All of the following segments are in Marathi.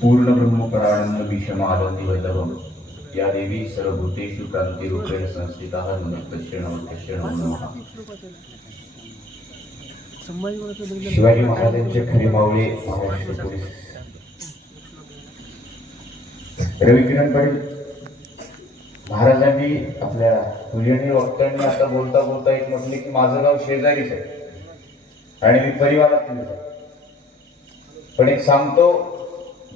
पूर्ण ब्रह्मपरानंद भीषमादती वल्लभम या देवी सर्वभूतेषु क्रांतिरूपेण संस्थिताः नमस्तस्यै नमस्तस्यै नमो नमः. शिवाजी महाराजांचे खरे मावळे महाराष्ट्र पोलीस रविकिरण पाटील महाराजांनी आपल्या तुझ्यानी वक्त्यांनी आता बोलता बोलता एक म्हटले की माझं गाव शेजारीच आहे आणि मी परिवारातील आहे. पण एक सांगतो,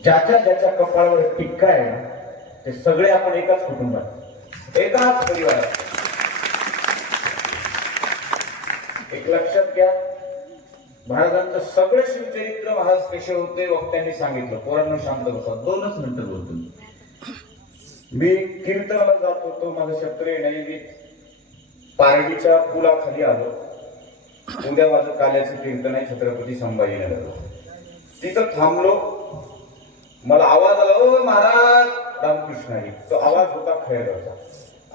ज्याच्या ज्याच्या कपाळावर टिक्का आहे ना ते सगळे आपण एकाच कुटुंबात एकाच परिवारात. एक लक्षात घ्या, महाराजांचं सगळं शिवचरित्र महाराज कसे होते वक्त्यांनी सांगितलं. पोरांना शांत बसा, 2च मिनिटं बोलतो. मी कीर्तनाला जात होतो, माझं छत्र नाही, मी पारडीच्या पुलाखाली आलो. उद्या माझं काल्याचं कीर्तन आहे छत्रपती संभाजीनगरला. तिथं थांबलो, मला आवाज आला, ओ महाराज रामकृष्ण हरी. तो आवाज होता खैराचा.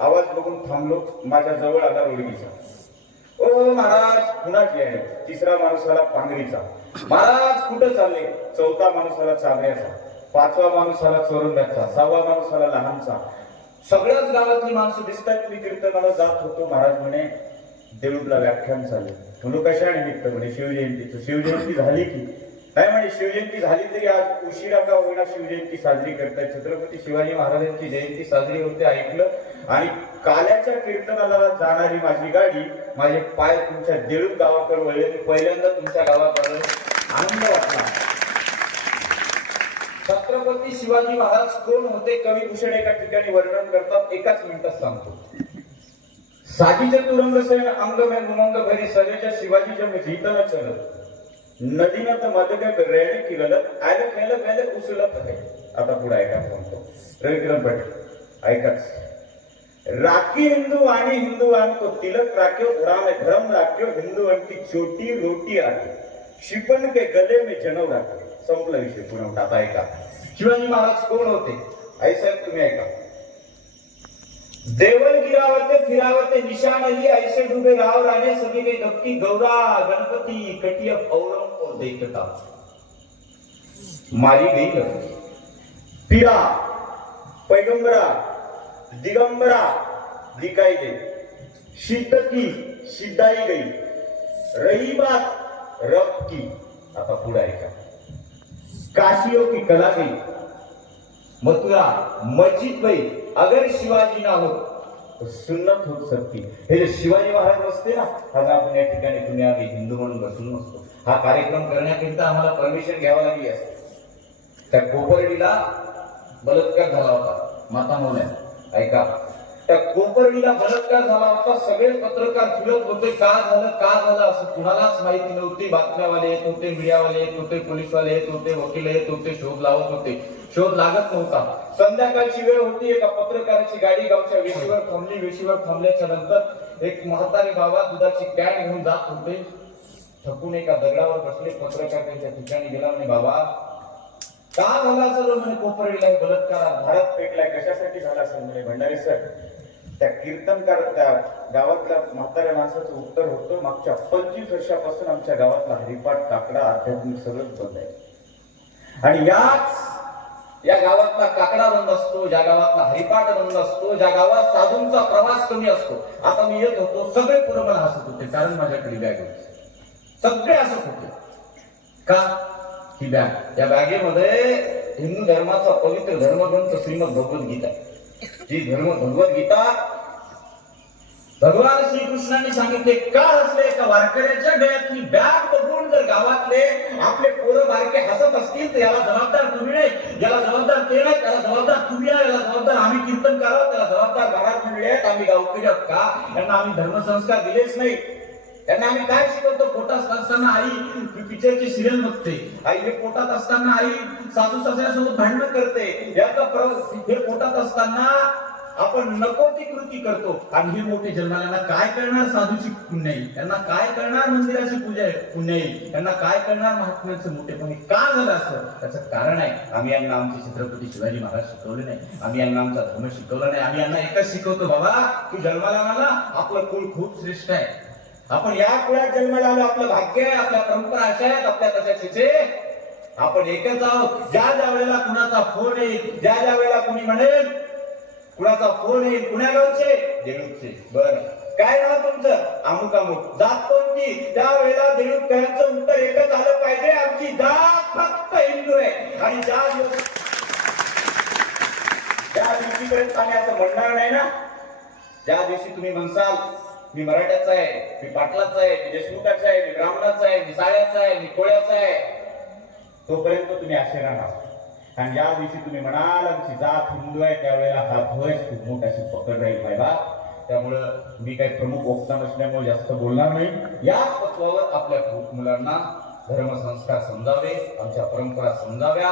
आवाज बघून थांबलो, माझ्या जवळ आला रोडगीचा. ओ महाराज कुणाची आहे? तिसरा माणूस आला पांगरीचा. महाराज कुठं चालले? चौथा माणूस आला चांदण्याचा. पाचवा माणूस आला चोरंब्याचा. 6वा माणूस आला लहानचा. सगळ्याच गावातली माणसं दिसतात. मी कीर्तनाला जात होतो. महाराज म्हणे देऊळला व्याख्यान चालले. म्हणून कशा निमित्त? म्हणे शिवजयंतीचं. शिवजयंती झाली की नाही? म्हणे शिवजयंती झाली तरी आज उशिरा का होईना शिवजयंती साजरी करतायत. छत्रपती शिवाजी महाराजांची जयंती साजरी होते ऐकलं. आणि काल्याच्या कीर्तनाला जाणारी माझी गाडी, माझे पाय तुमच्या देऊळ गावाकडे वळले. मी पहिल्यांदा तुमच्या गावाकडे आनंद वाटला. छत्रपती शिवाजी महाराज कोण होते? कविभूषण एका ठिकाणी वर्णन करतात, एकाच मिनिटात सांगतो. साजीच्या तुरंग सेन अंग में उमंग भरी सरेच्या शिवाजी जम जीतन चलत नदीनं तर मदगत रेणे किरलत आयला खेळ पहिले उसलत आहे. आता पुढे ऐका सांगतो. रविकिरण पाटील ऐकाच. राखी हिंदू आणि हिंदू आणतो तिलक राख्यो धर्म राख्यो हिंदू आणती छोटी रोटी राखी शिपन के गले में जनव राखे. संपला विषय. पुन्हा आता ऐका शिवाजी महाराज कोण होते. आई साहेब तुम्ही ऐका. देवल गिरावते फिरावते निशान अली ऐसे डूबे राव राणे सभी के गप्पी गौरा गणपति कटिय औरम को देखता मारी गई लगी पीरा पैगंबरा दिगंबरा दिखाई दे शीत की शिदाई गई रही बात रब की. आता पुढे ऐका. काशियों की कला गई मथुरा मस्जिद गई अगर शिवाजी ना हो तो सुन्नत होत सकती. हे जे शिवाजी महाराज असते ना, आज आपण या ठिकाणी तुम्ही आम्ही हिंदू म्हणून बसून नसतो. हा कार्यक्रम करण्याकरिता आम्हाला परमिशन घ्यावं लागली असते. त्या कोपर्डीला बलात्कार झाला होता. माता मौल्या ऐका. त्या कोपर्डीला बलात्कार झाला होता. सगळे पत्रकार फिरत होते, का झालं असं कुणालाच माहिती नव्हती. बातम्यावाले येत होते, मीडियावाले येत होते, पोलीसवाले येत होते, वकील येत होते, शोध लावत होते. शोध लागत नव्हता. संध्याकाळची वेळ होती. एका पत्रकाराची गाडी गावच्या वेशीवर थांबली. वेशीवर थांबल्याच्या नंतर एक म्हातारे बाबा दुधाची कॅन घेऊन जात होते. थकून एका दगडावर बसले. पत्रकार त्यांच्या ठिकाणी गेला. म्हणे बाबा का झाला असेल? म्हणे कोपर्डीला बलात्कार भारत पेटलाय. कशासाठी झाला असेल? म्हणे भंडारी सर त्या कीर्तनकार त्या गावातल्या म्हाताऱ्या माणसाचं उत्तर होतं, मागच्या 25 वर्षापासून आमच्या गावातला हरिपाठ काकडा आध्यात्मिक सगळंच बंद आहे. आणि या गावातला काकडा बंद असतो, ज्या गावातला हरिपाठ बंद असतो, ज्या गावात साधूंचा प्रवास कमी असतो. आता मी येत होतो, सगळे पोरं मला हसत होते, कारण माझ्याकडे बॅग होती. सगळे हसत होते. का? ही बॅग. या बॅगेमध्ये हिंदू धर्माचा पवित्र धर्मग्रंथ श्रीमद भगवद्गीता. जी भगवद्गीता भगवान श्रीकृष्णांनी सांगितले. का हसले? एका वारकऱ्याच्या डोळ्यातली बॅग बघून जर गावातले आपले पोरं बारके हसत असतील तर याला जबाबदार तुम्ही नाही, याला जबाबदार ते नाही, त्याला जबाबदार तुम्ही आहे, याला जबाबदार आम्ही कीर्तन करावं, त्याला जबाबदार महाराज म्हणले आहेत, आम्ही गावकरी आहोत. का? यांना आम्ही धर्मसंस्कार दिलेच नाही. त्यांना आम्ही काय शिकवतो? पोटात असताना आई पिक्चरची सिरियल बघते, आई हे पोटात असताना आई सासू सासऱ्यासोबत भांडणं करते. हे पोटात असताना आपण नको ती कृती करतो. आणि हे मोठे जन्माला काय करणार? साधूची पुण्य नाही, त्यांना काय करणार? मंदिराची पूजा पुण्य नाही, त्यांना काय करणार? महात्म्याचं मोठेपण. का झालं असं? त्याचं कारण आहे, आम्ही यांना आमचे छत्रपती शिवाजी महाराज शिकवले नाही, आम्ही यांना आमचा धर्म शिकवला नाही. आम्ही यांना एकच शिकवतो, बाबा तू जन्माला आला, आपलं कुळ खूप श्रेष्ठ आहे, आपण या कुळात जन्माला आलो, आपलं भाग्य आहे, आपल्या परंपरा अशा आहेत, आपल्या तशाचे आपण एकच आहोत. ज्या ज्या वेळेला कुणाचा फोन येईल, ज्या ज्या वेळेला कुणी म्हणेल कुणाचा फोन येईल, कुण्या गावचे, देऊळचे, बरं काय नाव तुमचं, अमुक अमुक, जात कोणती, त्या वेळेला देऊळकरांचं उत्तर एकच आलं पाहिजे, आमची जात फक्त हिंदू आहे. आणि ज्या दिवशीपर्यंत आम्ही असं म्हणणार नाही ना, ज्या दिवशी तुम्ही म्हणसाल मी मराठ्याचा आहे, मी पाटलाचा आहे, मी देशमुखाचा आहे, मी ब्राह्मणाचा आहे, मी साळ्याचा आहे, मी कोळ्याचा आहे, तोपर्यंत तुम्ही असे राहणार. आणि ज्या दिवशी तुम्ही म्हणाल आमची जात हिंदू आहे, त्यावेळेला हा ध्वज खूप मोठी पकड राहील पाहिजे. त्यामुळं मी काही प्रमुख वक्ता नसल्यामुळे जास्त बोलणार नाही. याच तत्वावर आपल्या मुलांना धर्मसंस्कार समजावे, आमच्या परंपरा समजाव्या,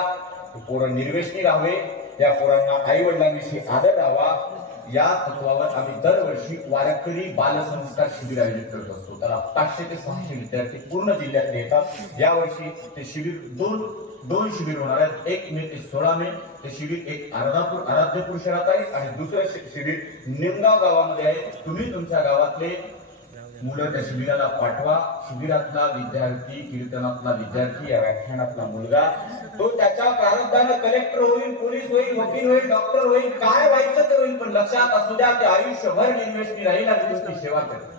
पोरं निर्वेशनी राहावे, त्या पोरांना आई वडिलांविषयी आदर राहावा. या तत्वावर आम्ही दरवर्षी वारकरी बालसंस्कार शिबिर आयोजित करत असतो. त्याला 500 ते 600 विद्यार्थी पूर्ण जिल्ह्यातले येतात. यावर्षी ते शिबिर दोन शिबिर होणार आहेत. 1 मे ते 16 मे ते शिबिर एक आराध्यपूर शहरात आहे आणि दुसरं शिबिर निमगाव गावामध्ये आहे. तुम्ही तुमच्या गावातले मुलं त्या शिबिराला पाठवा. शिबिरातला विद्यार्थी, कीर्तनातला विद्यार्थी, या व्याख्यानातला मुलगा तो त्याच्या प्रारब्धानं कलेक्टर होईल, पोलीस होईल, वकील होईल, डॉक्टर होईल, काय व्हायचं ते होईल, पण लक्षात असू द्या ते आयुष्यभर निर्वेशनी राहील आणि तुमची सेवा करेल.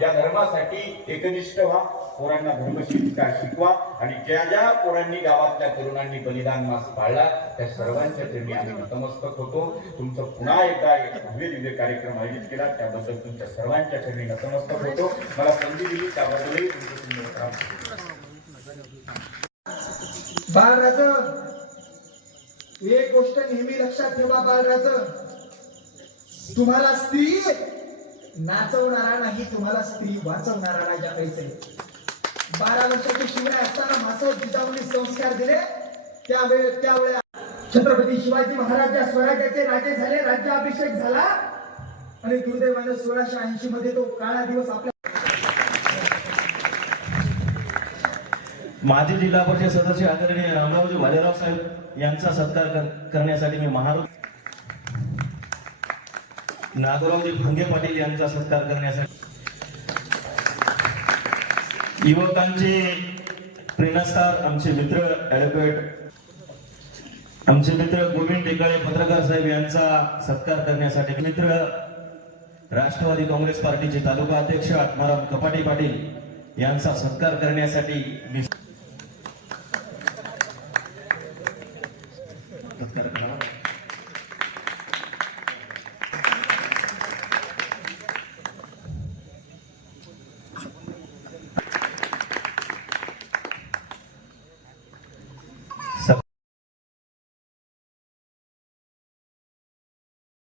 या धर्मासाठी एकनिष्ठ व्हा, पोरांना धर्मशिक्षा शिकवा. आणि ज्या ज्या पोरांनी गावातल्या तरुणांनी बलिदान मास पाळला त्या सर्वांच्या चरणी आम्ही नतमस्तक होतो. तुमचं पुन्हा एकदा भव्य दिव्य कार्यक्रम आयोजित केला त्याबद्दल तुमच्या सर्वांच्या चरणी नतमस्तक होतो. मला संधी दिली त्याबद्दलही बाळराज, एक गोष्ट नेहमी लक्षात ठेवा बाळराज, तुम्हाला स्त्री नाचवणारा नाही, तुम्हाला स्त्री वाचवणारा राजा पाहिजे. 12 वर्षाचे शिवराय असताना मासव जिजाऊंनी संस्कार दिले. त्यावेळेला छत्रपती शिवाजी महाराज या स्वराज्याचे राजे झाले, राज्याभिषेक झाला आणि दुर्दैवाने 1680 मध्ये तो काळा दिवस आपल्या माजी जिल्हा परिषद सदस्य आदरणीय रामरावजी भालेराव साहेब यांचा सत्कार करण्यासाठी मी महाराज नागोरावजी भंगे पाटील यांचा सत्कार करण्यासाठी युवकांचे प्रेरणास्थान आमचे मित्र ऍडव्होकेट आमचे मित्र गोविंद टेकाळे पत्रकार साहेब यांचा सत्कार करण्यासाठी मित्र राष्ट्रवादी काँग्रेस पार्टीचे तालुका अध्यक्ष आत्माराम कपाटे पाटील यांचा सत्कार करण्यासाठी मी सत्कार